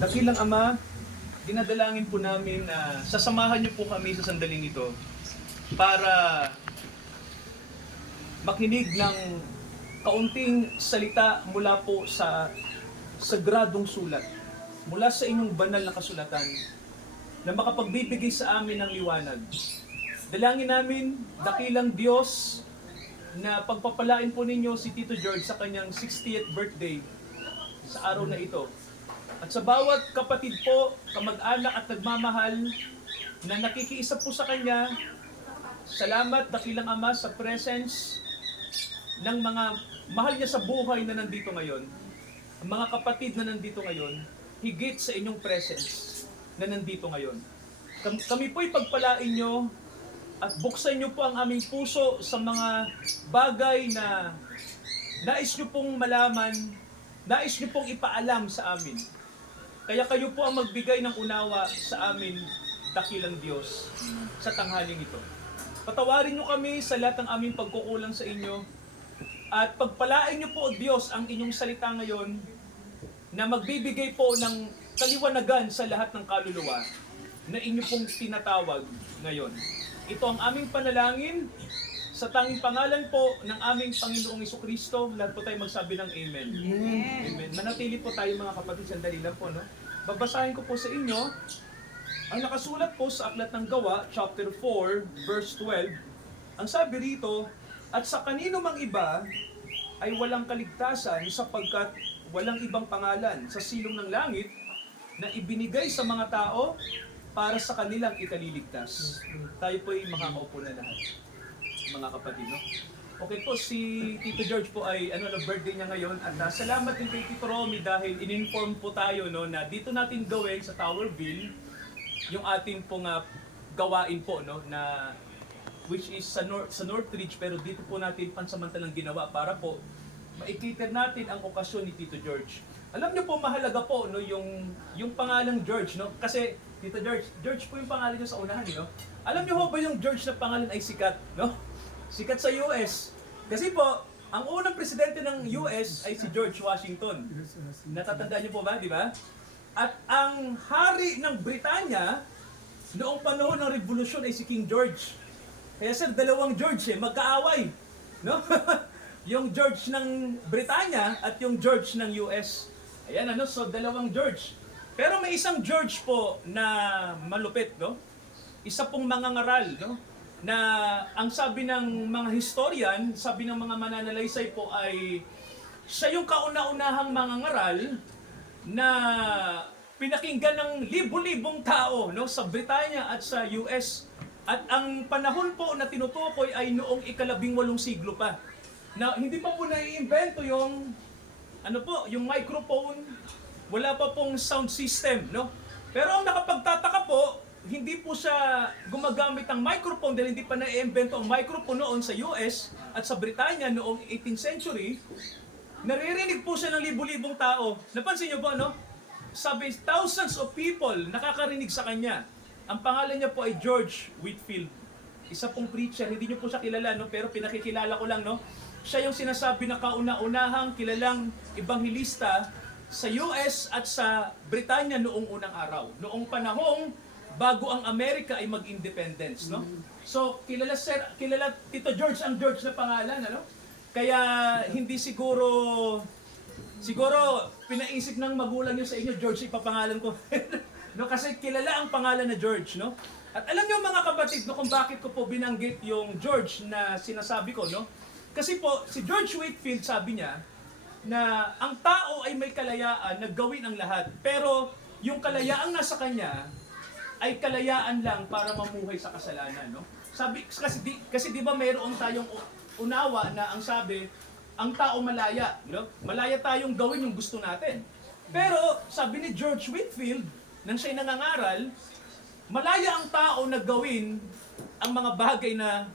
Dakilang Ama, dinadalangin po namin na sasamahan niyo po kami sa sandaling ito para makinig ng kaunting salita mula po sa sagradong sulat, mula sa inyong banal na kasulatan na makapagbibigay sa amin ng liwanag. Dalangin namin, dakilang Diyos, na pagpapalain po ninyo si Tito George sa kanyang 60th birthday sa araw na ito. At sa bawat kapatid po, kamag-anak at nagmamahal na nakikiisa po sa kanya, salamat dakilang Ama sa presence ng mga mahal niya sa buhay na nandito ngayon, ang mga kapatid na nandito ngayon, higit sa inyong presence na nandito ngayon. Kami po'y pagpalain nyo at buksan nyo po ang aming puso sa mga bagay na nais nyo pong malaman, nais nyo pong ipaalam sa amin. Kaya kayo po ang magbigay ng unawa sa amin, dakilang Diyos, sa tanghaling ito. Patawarin nyo kami sa lahat ng aming pagkukulang sa inyo at pagpalain nyo po, Diyos, ang inyong salita ngayon na magbibigay po ng kaliwanagan sa lahat ng kaluluwa na inyo pong tinatawag ngayon. Ito ang aming panalangin sa tanging pangalan po ng aming Panginoong Jesucristo. Lahat po tayo magsabi ng Amen. Amen. Amen. Manatili po tayo mga kapatid, sandali lang po. No? Babasahin ko po sa inyo ang nakasulat po sa Aklat ng Gawa, chapter 4, verse 12. Ang sabi rito, at sa kanino mang iba ay walang kaligtasan sapagkat walang ibang pangalan sa silong ng langit na ibinigay sa mga tao para sa kanilang ikaliligtas. Tayo po'y makakaupo na lahat, mga kapatid. No? Okay po, si Tito George po ay birthday niya ngayon at salamat din kay Tito Romy dahil in-inform po tayo no, na dito natin gawin sa Towerville yung ating pong gawain po no, na which is sa Northridge, pero dito po natin pansamantalang ginawa para po maikiter natin ang okasyon ni Tito George. Alam niyo po, mahalaga po no, yung pangalang George, no? Kasi Tito George po yung pangalan niyo sa unahan, no? Alam niyo ho ba yung George na pangalan ay sikat, no? Sikat sa US. Kasi po, ang unang presidente ng US ay si George Washington. Natatandaan niyo po ba, di ba? At ang hari ng Britanya noong panahon ng revolusyon ay si King George. Kaya sir, dalawang George magkaaway, no? Yung George ng Britanya at yung George ng US. Ayan so dalawang George. Pero may isang George po na malupit, no? Isa pong mangangaral, no? Na ang sabi ng mga historian, sabi ng mga mananalaysay po ay siya yung kauna-unahang mangangaral na pinakinggan ng libo-libong tao, no, sa Britanya at sa US. At ang panahon po na tinutukoy ay noong ika-18 siglo pa. Na hindi pa po naiimbento yung yung microphone, wala pa pong sound system, no? Pero ang nakapagtataka po, hindi po siya gumagamit ng microphone dahil hindi pa naiimbento ang microphone noon sa US at sa Britanya noong 18th century. Naririnig po siya ng libo-libong tao. Napansin niyo ba, no? Sabi, thousands of people nakakarinig sa kanya. Ang pangalan niya po ay George Whitefield. Isa pong preacher, hindi niyo po siya kilala, no? Pero pinakikilala ko lang, no? Siya yung sinasabi na kauna-unahang kilalang ebanghilista sa US at sa Britanya noong unang araw. Noong panahong bago ang Amerika ay mag-independence, no? So, kilala Tito George ang George na pangalan, ano? Kaya hindi siguro pinaisip ng magulang niyo sa inyo, George, ipapangalan ko. No, kasi kilala ang pangalan na George, no? At alam niyo mga kapatid, no, kung bakit ko po binanggit yung George na sinasabi ko, no? Kasi po, si George Whitefield sabi niya na ang tao ay may kalayaan na gawin ang lahat. Pero yung kalayaang nasa kanya ay kalayaan lang para mamuhay sa kasalanan, no? Sabi kasi di ba mayroon tayong unawa na ang sabi, ang tao malaya, no? Malaya tayong gawin yung gusto natin. Pero sabi ni George Whitefield, nang siya'y nangangaral, malaya ang tao na gawin ang mga bagay na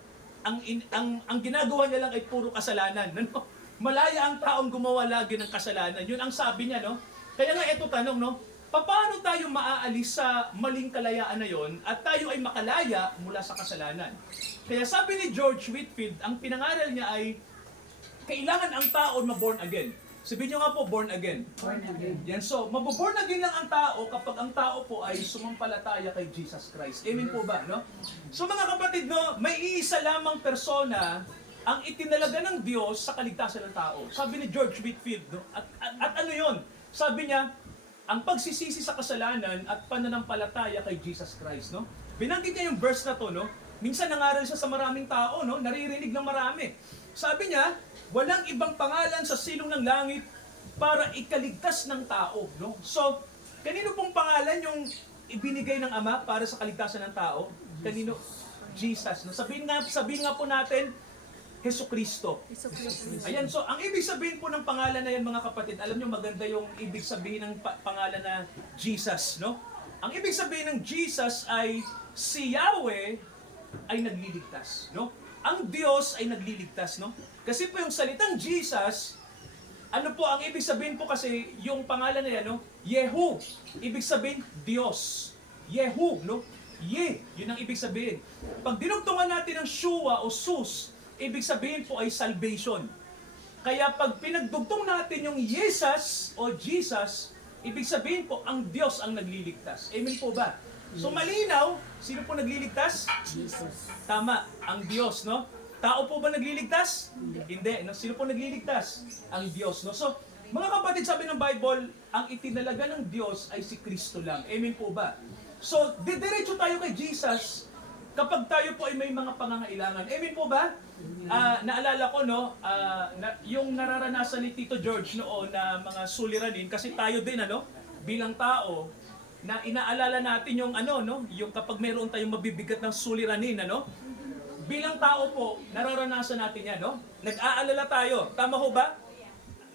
ang ginagawa niya lang ay puro kasalanan. No? Malaya ang taong gumawa lagi ng kasalanan. Yun ang sabi niya, no? Kaya nga ito tanong, no? Paano tayo maaalis sa maling kalayaan na yon at tayo ay makalaya mula sa kasalanan? Kaya sabi ni George Whitefield, ang pinangaral niya ay kailangan ang tao na born again. Sabihin nyo nga po, born again. Born again. Yan, so, maboborn again lang ang tao kapag ang tao po ay sumampalataya kay Jesus Christ. Amen po ba, no? So mga kapatid, no, may iisa lamang persona ang itinalaga ng Diyos sa kaligtasan ng tao. Sabi ni George Whitefield, no? At ano yon? Sabi niya, ang pagsisisi sa kasalanan at pananampalataya kay Jesus Christ, no? Binanggit niya yung verse na to, no? Minsan nangaral siya sa maraming tao, no? Naririnig ng marami. Sabi niya, walang ibang pangalan sa silong ng langit para ikaligtas ng tao, no? So, kanino pong pangalan yung ibinigay ng Ama para sa kaligtasan ng tao? Kanino? Jesus, no? Sabihin nga po natin, Jesucristo. Ayan, so ang ibig sabihin po ng pangalan na yan, mga kapatid, alam nyo maganda yung ibig sabihin ng pangalan na Jesus, no? Ang ibig sabihin ng Jesus ay si Yahweh ay nagliligtas, no? Ang Diyos ay nagliligtas, no? Kasi po yung salitang Jesus, ano po ang ibig sabihin po kasi yung pangalan na yan, no? Yehu. Ibig sabihin Diyos. Yehu, no? Yun ang ibig sabihin. Pag dinugtungan natin ng Shua o Sus, ibig sabihin po ay salvation. Kaya pag pinagdugtong natin yung Jesus o Jesus, ibig sabihin po ang Diyos ang nagliligtas. Amen po ba? So malinaw, sino po nagliligtas? Jesus. Tama, ang Diyos, no? Tao po ba nagliligtas? Hindi. No? Sino po nagliligtas? Ang Diyos, no? So, mga kapatid, sabi ng Bible, ang itinalaga ng Diyos ay si Kristo lang. Amen po ba? So, didiretso tayo kay Jesus kapag tayo po ay may mga pangangailangan. Amen po ba? Naalala ko, no, yung nararanasan ni Tito George noon na mga suliranin, kasi tayo din, ano, bilang tao, na inaalala natin yung ano, no, yung kapag meron tayong mabibigat ng suliranin, ano, bilang tao po, nararanasan natin yan, no? Nag-aalala tayo. Tama ho ba?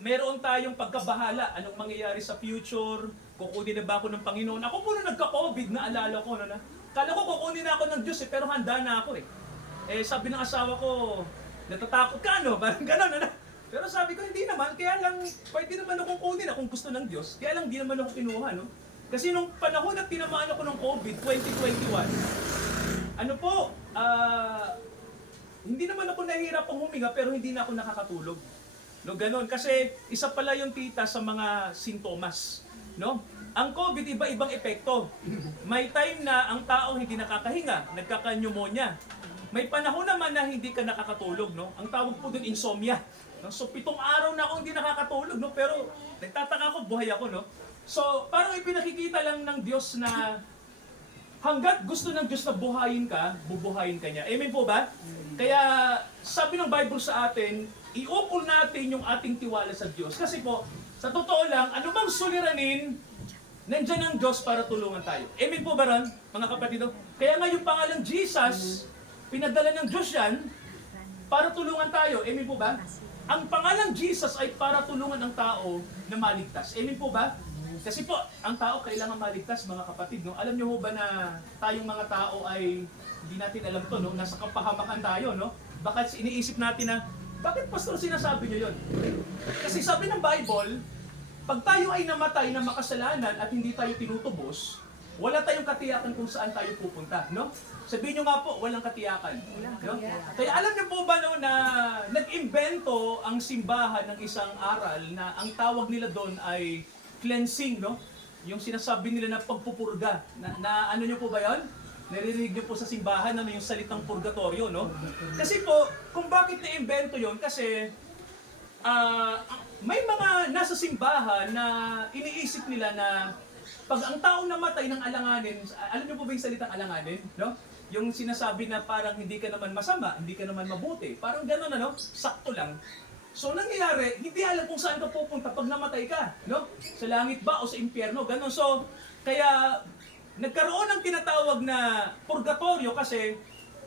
Meron tayong pagkabahala. Anong mangyayari sa future? Kukunin na ba ako ng Panginoon? Ako po nung nagka-COVID, naalala ko, no, na kala ko kukunin na ako ng Diyos, pero handa na ako, eh. Sabi ng asawa ko, natatakot ka, no? Parang gano'n, ano? Pero sabi ko, hindi naman. Kaya lang, pwede naman akong kunin kung gusto ng Diyos. Kaya lang, hindi naman ako kinuha, no? Kasi nung panahon na tinamaan ako ng COVID, 2021, ano po, hindi naman ako nahihirapang huminga, pero hindi na ako nakakatulog. No, ganon. Kasi isa pala yung tita sa mga sintomas. No? Ang COVID, iba-ibang epekto. May time na ang tao hindi nakakahinga, nagkaka-pneumonia. May panahon naman na hindi ka nakakatulog. No? Ang tawag po doon, insomnia. No? So, 7 araw na ako hindi nakakatulog. No? Pero nagtataka ako, buhay ako. No? So, parang ipinakikita lang ng Diyos na hanggat gusto ng Diyos na buhayin ka, bubuhayin ka niya. Amen po ba? Kaya sabi ng Bible sa atin, iukol natin yung ating tiwala sa Diyos. Kasi po, sa totoo lang, anumang suliranin, nandiyan ang Diyos para tulungan tayo. Amen po ba ron, mga kapatid? Kaya nga yung pangalang Jesus, pinadala ng Diyos yan para tulungan tayo. Amen po ba? Ang pangalang Jesus ay para tulungan ang tao na maligtas. Amen po ba? Kasi po, ang tao kailangan maligtas, mga kapatid. No? Alam niyo ho ba na tayong mga tao ay, hindi natin alam to, no? Nasa kapahamakan tayo, no? Bakit iniisip natin na, bakit pastor sinasabi niyo yun? Kasi sabi ng Bible, pag tayo ay namatay na makasalanan at hindi tayo tinutubos, wala tayong katiyakan kung saan tayo pupunta, no? Sabihin niyo nga po, walang katiyakan. No? Kaya alam niyo po ba, no, na nag-imbento ang simbahan ng isang aral na ang tawag nila doon ay cleansing, no? Yung sinasabi nila na pagpupurga. Na ano nyo po ba yun? Naririnig nyo po sa simbahan na yung salitang purgatorio, no? Kasi po, kung bakit na-invento yun, kasi may mga nasa simbahan na iniisip nila na pag ang tao namatay ng alanganin, alam nyo po ba yung salitang alanganin, no? Yung sinasabi na parang hindi ka naman masama, hindi ka naman mabuti. Parang gano'n, ano? Sakto lang. So nangyayari, hindi alam kung saan ka pupunta pag namatay ka, no? Sa langit ba o sa impyerno, gano'n. So, kaya nagkaroon ng tinatawag na purgatorio kasi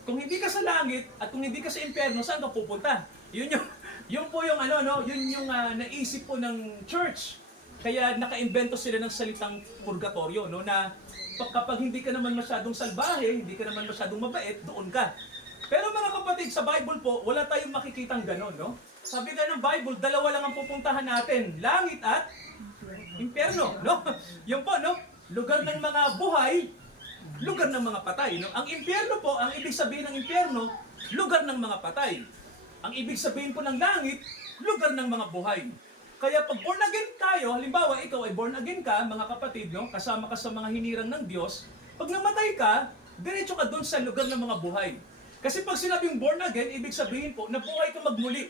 kung hindi ka sa langit at kung hindi ka sa impyerno, saan ka pupunta? Yun po yung ano, no? Yun yung naisip po ng church. Kaya nakaimbento sila ng salitang purgatorio, no? Na kapag hindi ka naman masyadong salbahe, hindi ka naman masyadong mabait, doon ka. Pero mga kapatid, sa Bible po, wala tayong makikitang gano'n, no? Sabi nga ng Bible, dalawa lang ang pupuntahan natin, langit at impyerno, no? Yung po, no? Lugar ng mga buhay, lugar ng mga patay, no? Ang impyerno po, ang ibig sabihin ng impyerno, lugar ng mga patay. Ang ibig sabihin po ng langit, lugar ng mga buhay. Kaya pag born again tayo, halimbawa ikaw ay born again ka, mga kapatid, no? Kasama ka sa mga hinirang ng Diyos, pag namatay ka, diretso ka doon sa lugar ng mga buhay. Kasi pag sinabing born again, ibig sabihin po, nabuhay ka magmuli.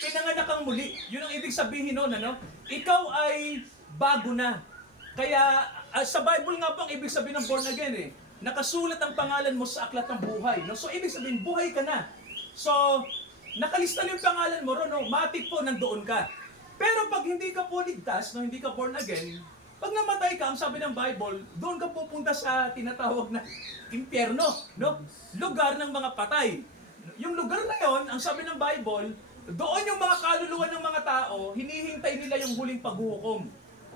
Pinanganak kang muli. Yun ang ibig sabihin nun, ano? Ikaw ay bago na. Kaya sa Bible nga po ang ibig sabihin ng born again eh. Nakasulat ang pangalan mo sa aklat ng buhay. No? So ibig sabihin, buhay ka na. So, nakalista na yung pangalan mo, no? Matik po, nandoon ka. Pero pag hindi ka po ligtas, no? Hindi ka born again, pag namatay ka, ang sabi ng Bible, doon ka pupunta sa tinatawag na impyerno, no? Lugar ng mga patay. Yung lugar na yon, ang sabi ng Bible, doon yung mga kaluluwa ng mga tao, hinihintay nila yung huling paghuhukom.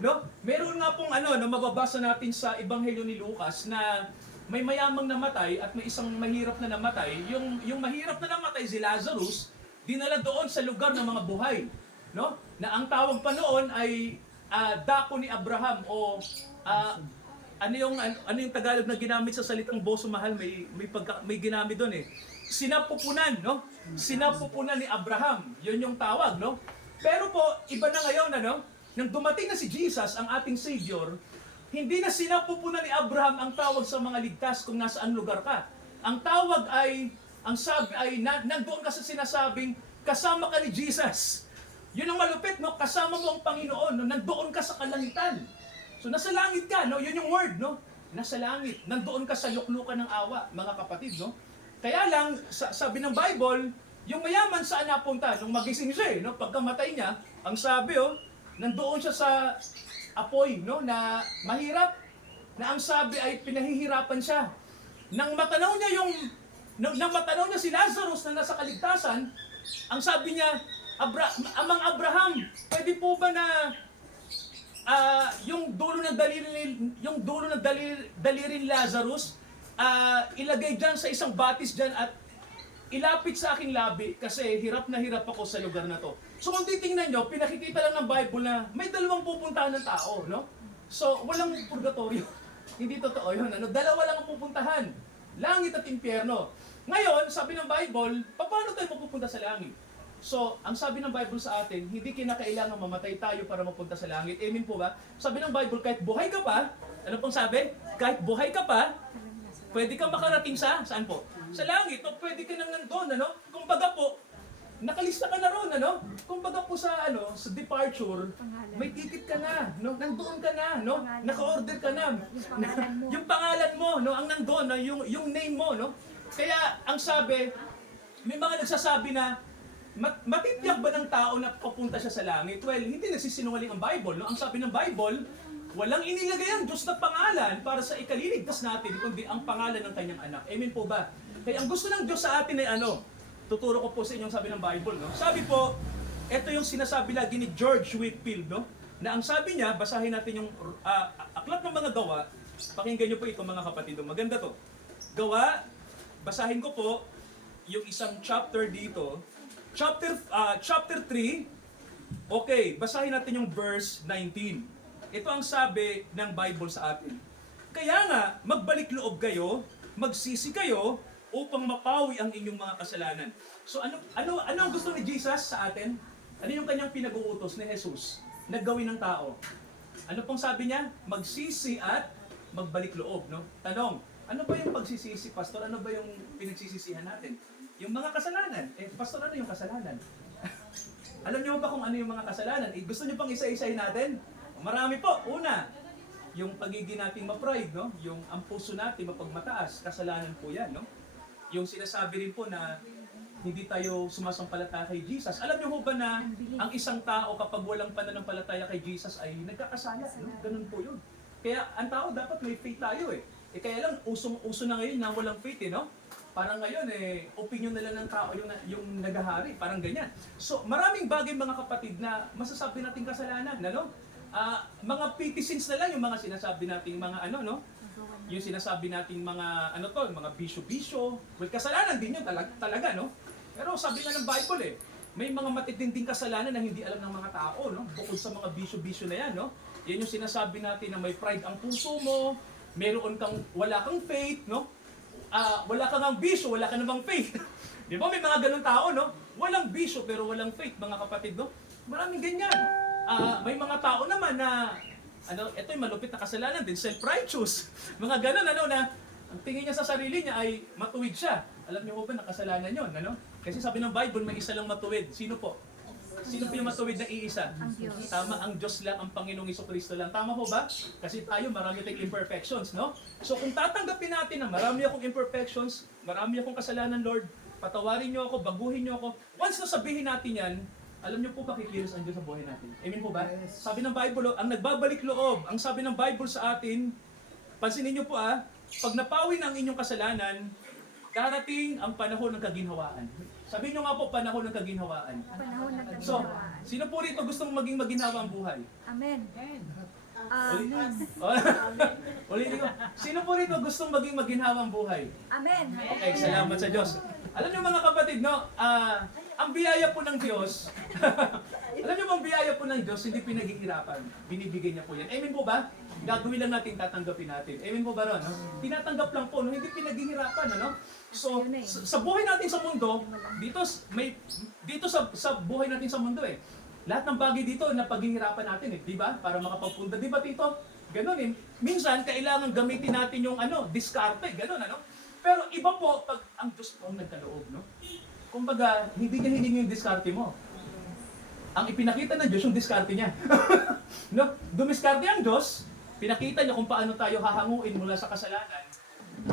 No? Meron nga pong na mababasa natin sa Ebanghelyo ni Lucas na may mayamang namatay at may isang mahirap na namatay. Yung mahirap na namatay, si Lazarus, dinala doon sa lugar ng mga buhay. No? Na ang tawag pa noon ay dako ni Abraham o ano yung Tagalog na ginamit sa salitang boso mahal, may ginamit doon eh. Sinapupunan, no? Sinapupunan ni Abraham. 'Yun yung tawag, no? Pero po, iba na ngayon, nang dumating na si Jesus, ang ating Savior, hindi na sinapupunan ni Abraham ang tawag sa mga ligtas kung nasaan lugar ka. Ang tawag ay, ang sabi ay, nandoon ka sa sinasabing, kasama ka ni Jesus. Yun ang malupit, no? Kasama mo ang Panginoon, no? Nandoon ka sa kalangitan. So, nasa langit ka, no? Yun yung word, no? Nasa langit. Nandoon ka sa luklukan ng awa, mga kapatid, no? Kaya lang, sabi ng Bible, yung mayaman saan napunta? Nung magising siya, no? Pagkamatay niya, ang sabi, nandoon siya sa apoy, no? Na mahirap, na ang sabi ay pinahihirapan siya. Nang matanaw niya si Lazarus na nasa kaligtasan, ang sabi niya, Amang Abraham, pwede po ba na yung dulo ng daliri ni Lazarus, ilagay dyan sa isang batis dyan at ilapit sa aking labi kasi hirap na hirap ako sa lugar na to. So kung titingnan nyo, pinakikita lang ng Bible na may dalawang pupuntahan ng tao, no? So walang purgatorio. Hindi totoo yun. Dalawa lang ang pupuntahan. Langit at impyerno. Ngayon, sabi ng Bible, paano tayo mapupunta sa langit? So, ang sabi ng Bible sa atin, hindi kinakailangan mamatay tayo para mapunta sa langit. Amen po ba? Sabi ng Bible, kahit buhay ka pa, ano pong sabi? Kahit buhay ka pa, pwede kang makarating saan po? Sa langit, o pwede ka nang nandun, Kumbaga po, nakalista ka na ron, Kumbaga po sa departure, may ticket ka na, Nandoon ka na, Naka-order ka na. Yung pangalan mo, Ang nandoon, yung name mo, Kaya, ang sabi, may mga nagsasabi na, matitiyak ba ng tao na papunta siya sa langit? Well, hindi nagsisinungaling ang Bible, Ang sabi ng Bible, walang inilagay ang Diyos na pangalan para sa ikaliligtas natin, kundi ang pangalan ng kanyang anak. Amen po ba? Kaya ang gusto ng Diyos sa atin ay tuturo ko po sa inyo sabi ng Bible, Sabi po, ito yung sinasabi lagi ni George Whitefield, Na ang sabi niya, basahin natin yung aklat ng mga gawa. Pakinggan niyo po ito mga kapatid, Maganda to. Gawa, basahin ko po yung isang chapter dito. Chapter 3. Okay, basahin natin yung verse 19. Ito ang sabi ng Bible sa atin. Kaya nga, magbalik loob kayo, magsisi kayo, upang mapawi ang inyong mga kasalanan. So ano ang gusto ni Jesus sa atin? Ano yung kanyang pinag-uutos ni Jesus na gawin ng tao? Ano pong sabi niya? Magsisi at magbalik loob, Tanong, ano ba yung pagsisisi, Pastor? Ano ba yung pinagsisisihan natin? Yung mga kasalanan. Pastor, ano yung kasalanan? Alam niyo ba kung ano yung mga kasalanan? Gusto niyo pang isa-isahin natin? Marami po. Una, yung pagiging natin ma-pride, Yung ang puso natin mapagmataas, kasalanan po yan, Yung sinasabi rin po na hindi tayo sumasampalataya kay Jesus. Alam niyo ba na ang isang tao kapag walang pananampalataya kay Jesus ay nagkakasala, Ganun po yun. Kaya ang tao dapat may faith tayo kaya lang, uso na ngayon na walang faith, Parang ngayon, opinion na lang ng tao yung naghahari, parang ganyan. So, maraming bagay mga kapatid na masasabi nating kasalanan, mga petty sins na lang yung mga sinasabi nating mga yung sinasabi nating mga mga bisyo-bisyo. Well, kasalanan din yun talaga, Pero sabi nga ng Bible, may mga matitinding kasalanan na hindi alam ng mga tao, Bukod sa mga bisyo-bisyo na yan, Yan yung sinasabi natin na may pride ang puso mo, wala kang faith, wala kang ang bisyo, wala ka namang faith. Di ba may mga ganun tao, Walang bisyo pero walang faith, mga kapatid, Maraming ganyan. May mga tao naman na, ito yung malupit na kasalanan din, self-righteous. Mga ganun, na ang tingin niya sa sarili niya ay matuwid siya. Alam niyo po ba na kasalanan yun, Kasi sabi ng Bible, may isa lang matuwid. Sino po? Sino po yung matuwid na iisa? Ang Diyos. Tama, ang Diyos lang, ang Panginoong Kristo lang. Tama po ba? Kasi tayo, marami tayong imperfections, no? So kung tatanggapin natin na marami akong imperfections, marami akong kasalanan, Lord, patawarin niyo ako, baguhin niyo ako. Once na sabihin natin yan, alam niyo po ba kikilos ang Diyos sa buhay natin? Amen po ba? Sabi ng Bible, ang nagbabalik loob, ang sabi ng Bible sa atin, pansinin niyo po pag napawi na ang inyong kasalanan, darating ang panahon ng kaginhawaan. Sabihin niyo nga po, panahon ng kaginhawaan. Panahon ng So, kaginhawaan. sino po rito gustong maging maginhawa ang buhay? Amen. Uli- Amen. Ulitin ko. Sino po rito gustong maging maginhawa ang buhay? Amen. Okay, salamat sa Diyos. Alam niyo mga kapatid, ang biyaya po ng Diyos, alam niyo bang biyaya po ng Diyos, hindi pinaghihirapan. Binibigay niya po yan. Amen po ba? Gagawin lang natin, tatanggapin natin. Amen po ba ron? Tinatanggap lang po, hindi pinaghihirapan. So, sa buhay natin sa mundo, dito sa buhay natin sa mundo lahat ng bagay dito na paghihirapan natin di ba? Para makapagpunta, di ba Tito? Ganun Minsan, kailangan gamitin natin yung diskarte, ganun Pero iba po, pag ang Diyos po ang nagkaloob, Kumbaga, hindi niya hiningi yung diskarte mo. Ang ipinakita ng Diyos, yung diskarte niya. Dumiskarte ang Diyos, pinakita niya kung paano tayo hahanguin mula sa kasalanan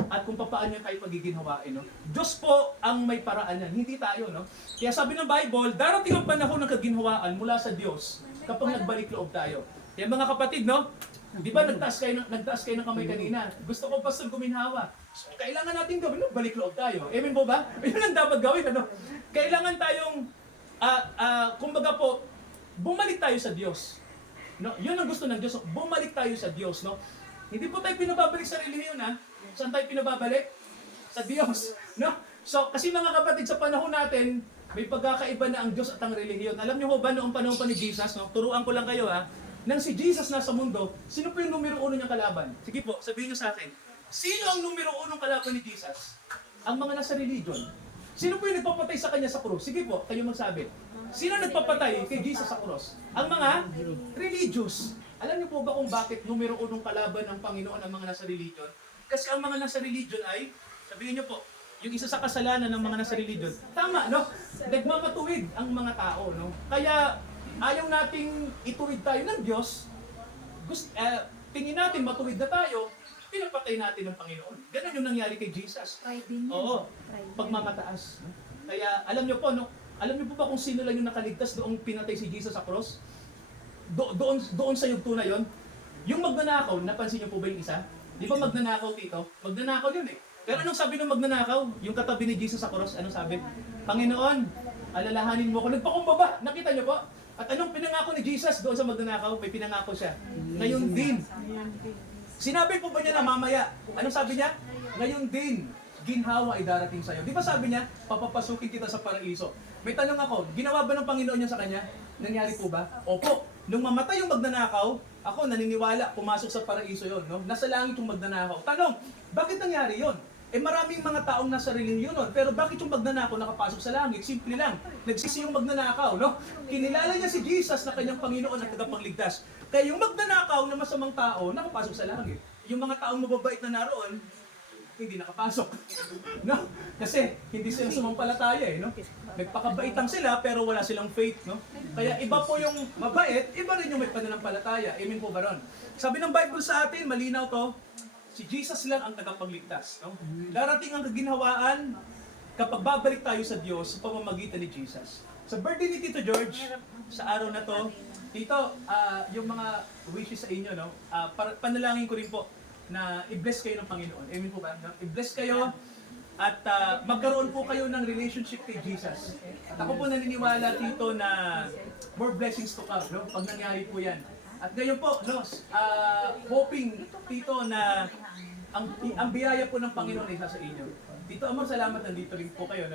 at kung paano niya tayo pagiginhawain. Diyos po ang may paraan yan, hindi tayo. Kaya sabi ng Bible, darating ang panahon ng kaginhawaan mula sa Diyos kapag nagbalik loob tayo. Kaya mga kapatid, di ba nagtaas kayo ng kamay kanina? Gusto ko pa guminhawa. So, kailangan natin gawin, balik loob tayo. Amen po ba? Yun ang dapat gawin. Kailangan tayong, kumbaga po, bumalik tayo sa Diyos. Yun ang gusto ng Diyos. Bumalik tayo sa Diyos. Hindi po tayo pinababalik sa relihiyon. Saan tayo pinababalik? Sa Diyos. So, kasi mga kapatid, sa panahon natin, may pagkakaiba na ang Diyos at ang relihiyon. Alam niyo ba noong panahon pa ni Jesus, turuan ko lang kayo nang si Jesus nasa mundo, sino po yung numero 1 niyang kalaban? Sige po, sabihin niyo sa akin. Sino ang numero 1 kalaban ni Jesus? Ang mga nasa religion. Sino po yung nagpapatay sa kanya sa krus? Sige po, kayo magsabi. Sino nagpapatay kay Jesus sa krus? Ang mga religious. Alam niyo po ba kung bakit numero 1 kalaban ng Panginoon ang mga nasa religion? Kasi ang mga nasa religion ay, sabihin niyo po, yung isa sa kasalanan ng mga nasa religion, tama, nagmamatuwid ang mga tao, Kaya, ayaw nating ituwid tayo ng Diyos, tingin natin matuwid na tayo, pinapatay natin ng Panginoon. Ganun yung nangyari kay Jesus. Oo, pagmamataas. Kaya, alam niyo po, alam niyo po ba kung sino lang yung nakaligtas doong pinatay si Jesus sa cross? Doon sa yugto na yon. Yung magnanakaw, napansin niyo po ba yung isa? Di ba magnanakaw, Tito? Magnanakaw yun Pero anong sabi ng magnanakaw? Yung katabi ni Jesus sa cross, anong sabi? Panginoon, alalahanin mo ako. Nagpakumbaba. Nakita niyo po? At anong pinangako ni Jesus doon sa magnanakaw? May pinangako siya. Ngayon din. Sinabi po ba niya na mamaya? Anong sabi niya? Ngayon din, ginhawa ay darating sa'yo. Di ba sabi niya, papapasukin kita sa paraiso? May tanong ako, ginawa ba ng Panginoon niya sa kanya? Nangyari po ba? Opo. Nung mamatay yung magnanakaw, ako naniniwala, pumasok sa paraiso yon, Nasa langit yung magnanakaw. Tanong, bakit nangyari yon? Maraming mga taong nasa relihiyon nun, pero bakit yung magnanakaw nakapasok sa langit? Simple lang, nagsisi yung magnanakaw, Kinilala niya si Jesus na kanyang Panginoon at tagapagligtas. Kaya yung magnanakaw na masamang tao, nakapasok sa langit. Yung mga taong mababait na naroon, hindi nakapasok. Kasi hindi sila sumampalataya Nagpakabaitan sila pero wala silang faith, Kaya iba po yung mabait, iba rin yung may pananampalataya. Amen po ba ron? Sabi ng Bible sa atin, malinaw to, si Jesus lang ang tagapagligtas, Darating ang kaginhawaan kapag babalik tayo sa Diyos sa pamamagitan ni Jesus. Sa birthday ni Tito George, sa araw na to, Tito, yung mga wishes sa inyo, panalangin ko rin po na i-bless kayo ng Panginoon. Amen po ba? I-bless kayo at magkaroon po kayo ng relationship kay Jesus. At ako po naniniwala, Tito, na more blessings to come, pag nangyari po yan. At ngayon po, hoping, Tito, na ang biyaya po ng Panginoon ay sa inyo. Tito Amor, salamat, nandito rin po kayo,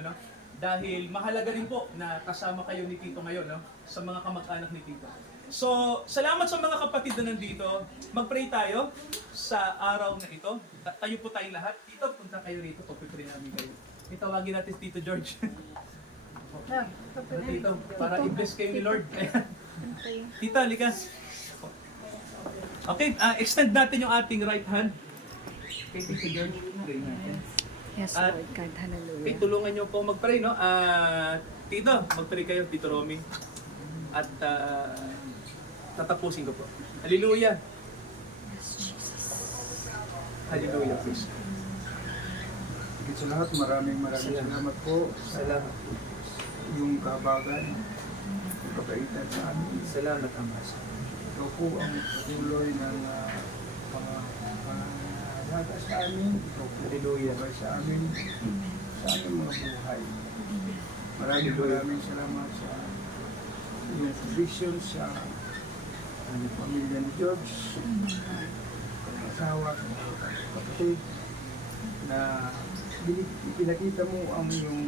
dahil mahalaga rin po na kasama kayo ni Tito ngayon, sa mga kamag-anak ni Tito. So, salamat sa mga kapatid na nandito. Mag-pray tayo sa araw na ito. Tayo po tayong lahat. Tito, punta kayo rito. Pupipray namin kayo. Itawagin natin si Tito George. Tito, para i-bless kayo ni Lord. Tita, halika. Okay, extend natin yung ating right hand. Okay, Tito George, pray natin. Yes, At- Lord God. Okay, Hallelujah. tulungan niyo po mag-pray, no? Tito, mag-pray kayo, Tito Romy. At tatapusin ko po. Hallelujah. Hallelujah, please. Higit sa lahat, maraming salamat po sa Salamat. iyong kabagan, yung kabaitan sa amin. Salamat, Ama. Ito po ang patuloy ng pangalaga sa amin. Ito po Hallelujah. ang sa amin, sa aming mga buhay. Maraming salamat sa iyong provision sa aming pamilya ni George, asawa, kapatid, na pinakita mo ang iyong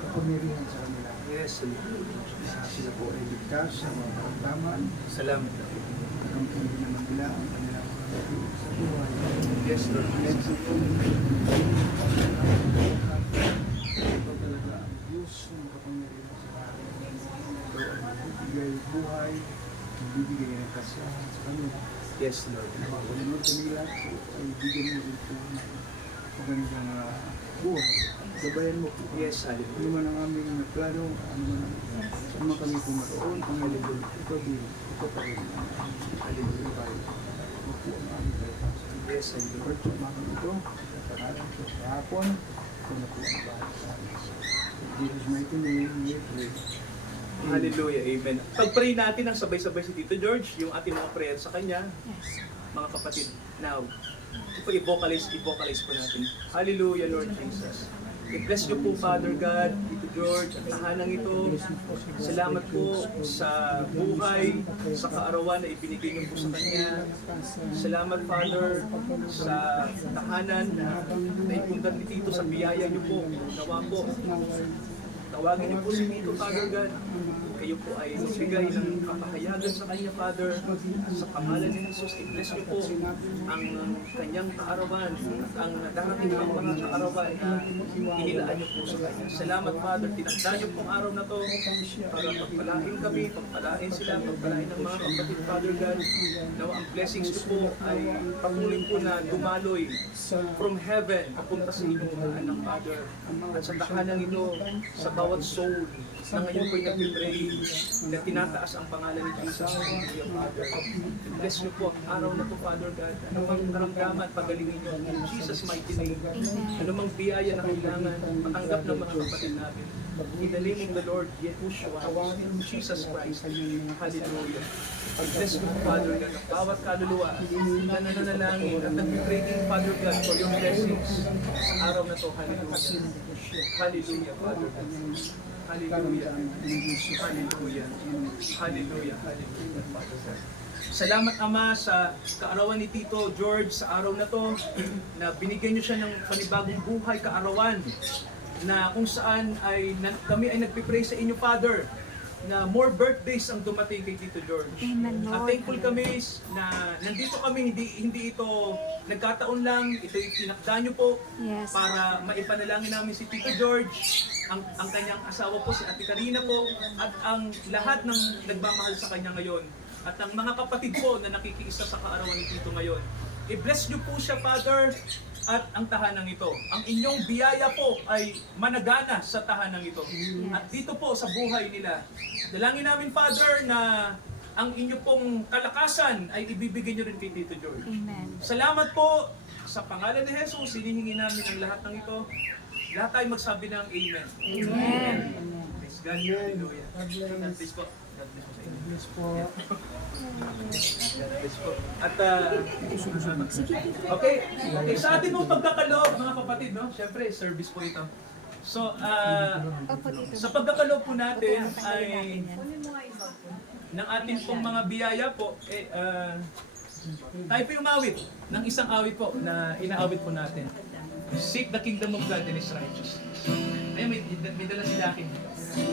kapamirihan sa kanila. Yes, Sila po ay ligtas sa mga karamdaman, salamat. ang hindi naman nila ang kanilang sa buhay. Yes, Lord. Ito talaga ang Diyos ng kapangyarihan sa lahat. Ito ang magbibigay buhay, magbibigay ng kasiyahan sa kanila. Yes, Lord. Na mapalinod kanila, ay bigyan mo rin po ng magandang buhay. Gabayan mo po. Yes, Ano hallelujah. man ang aming plano, ano man ang saan man kami pumaroon, ang halilig, ito pa rin ang halilig bahay. Ito po ang aming kalatasan. Yes, hallelujah. Lord, sumakan ito, sa pangalan ko sa hapon, ito na po ang bahay sa amin. In Jesus' mighty name, we pray. Hallelujah, amen. Pag-pray natin ang sabay-sabay si Tito George, yung ating mga prayer sa kanya, Yes. mga kapatid. Now, ito i-vocalize po natin. Hallelujah, Lord Jesus. I-bless niyo po, Father God, Tito George, ang tahanang ito. Salamat po sa buhay, sa kaarawan na ibinigay niyo po sa kanya. Salamat, Father, sa tahanan na ipundan ni Tito sa biyaya niyo po. Nawa po, tawagin niyo po si Tito, Father God. Kayo po ay magbigay ng kapahayagan sa kanya, Father. Sa pangalan ni Jesus, i-bless niyo po ang kanyang kaarawan at ang darating pang mga kaarawan na inilaan niyo po sa kanya. Salamat, Father. Tinakda niyo pong araw na to para pagpalain kami, pagpalain sila, pagpalain ng mga kapatid, Father God. Nawa ang blessings niyo po ay patuloy po na dumaloy from heaven papunta sa inyong mga anak, Father. At sa tahanan ito, sa bawat soul na ngayon po'y nag-pray na tinataas ang pangalan ni Jesus, Hallelujah, Father. Bless niyo po ang araw na to, Father God. Anumang karamdaman, pagalingin niyo in Jesus' mighty name. Anumang biyaya na kailangan, matanggap ng mga kapatid natin. In the name of the Lord, Yahushua, Jesus Christ. Hallelujah. Bless mo, Father God, ang bawat kaluluwa na nananalangin at nag-praying, Father God, for your blessings sa araw na to. Hallelujah. Hallelujah, Father God. Hallelujah. Hallelujah. Hallelujah. Hallelujah, Father God. Salamat, Ama, sa kaarawan ni Tito George sa araw na to na binigyan niyo siya ng panibagong buhay, kaarawan na kung saan ay kami ay nagpipray sa inyo, Father, na more birthdays ang dumating kay Tito George. Amen, Lord. Thankful kami na nandito kami, hindi ito nagkataon lang, ito yung tinakda niyo po Yes. para maipanalangin namin si Tito George, ang kanyang asawa po, si Ate Karina po, at ang lahat ng nagmamahal sa kanya ngayon, at ang mga kapatid po na nakikiisa sa kaarawan ni Tito ngayon. I-bless niyo po siya, Father, at ang tahanang ito. Ang inyong biyaya po ay managana sa tahanang ito. At dito po sa buhay nila. Dalangin namin, Father, na ang inyo pong kalakasan ay ibibigay niyo rin kay Tito George. Amen. Salamat po sa pangalan ni Jesus. Hinihingi namin ang lahat ng ito. Lahat tayo magsabi ng Amen. Amen. Praise God. Hallelujah. God bless po. God bless po sa inyo. Bless po. God bless po. At, okay, sa atin pong pagkakaloob, mga kapatid, no? Siyempre, service po ito. So, Opo, dito. sa pagkakaloob po natin Opo, ay tanggalin natin yan. ng ating pong mga biyaya po, tayo po yung awit ng isang awit po na inaawit po natin. Seek the kingdom of God and His righteousness. Ayun, may dala si Dakin.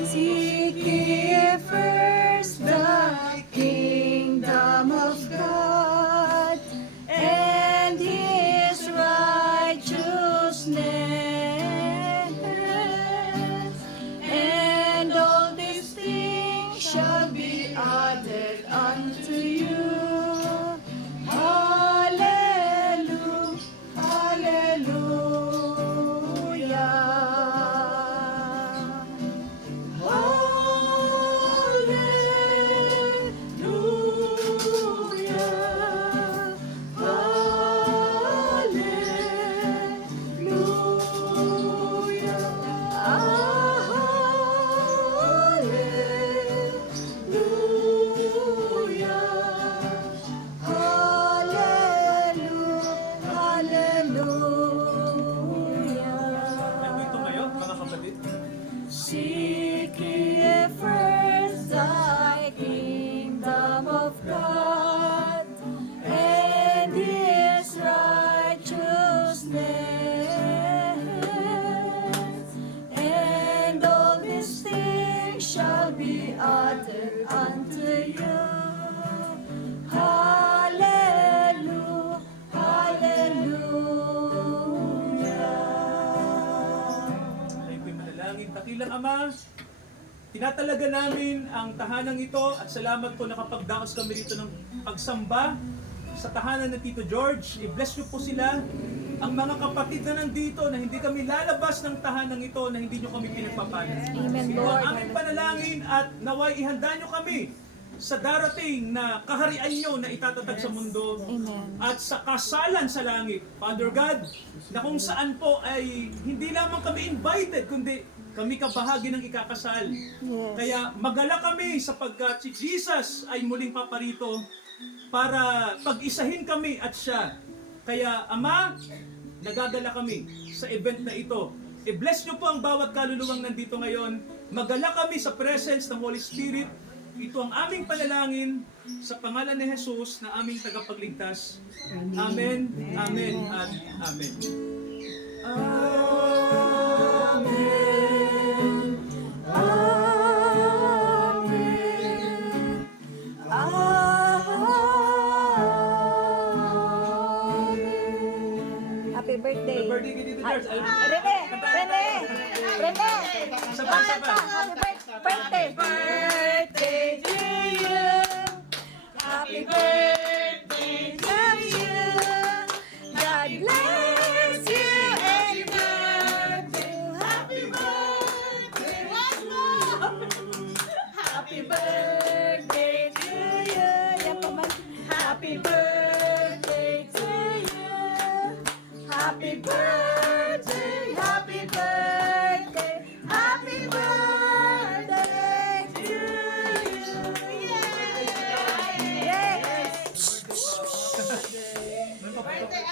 Seek ye first the kingdom of God and His righteousness, and all these things kingdom of God and His righteousness, and all these things shall be added unto you. Hallelujah, hallelujah. Tayo po'y manalangin. Dakilang Ama, tinatalaga namin ang tahanang ito at salamat po nakapagdaos kami dito ng pagsamba sa tahanan ng Tito George. I-bless niyo po sila. Ang mga kapatid na nandito na hindi kami lalabas ng tahanang ito na hindi niyo kami pinagpapalas. Amen, Ito ang Lord. aming panalangin at naway ihanda niyo kami sa darating na kaharian niyo na itatatag sa mundo. Amen. At sa kasalan sa langit, Father God, na kung saan po ay hindi lamang kami invited, kundi kami kabahagi ng ikakasal. Yes. Kaya magala kami sapagkat si Jesus ay muling paparito para pag-isahin kami at siya. Kaya Ama, nagagala kami sa event na ito. I-bless niyo po ang bawat kaluluwang nandito ngayon. Magala kami sa presence ng Holy Spirit. Ito ang aming panalangin sa pangalan ni Jesus na aming tagapagligtas. Amen, amen, at amen. Amen. Amen. Amen. Happy birthday. Happy birthday kay Tito George. Rene! Sabay-sabay. Happy birthday! Birthday to you! Happy birthday to you! God bless you and birthday! Happy birthday! Happy birthday to you! Yan pa man. Happy birthday to you! Happy birthday! Happy birthday! Happy birthday to you! Yay! Yay! Birthday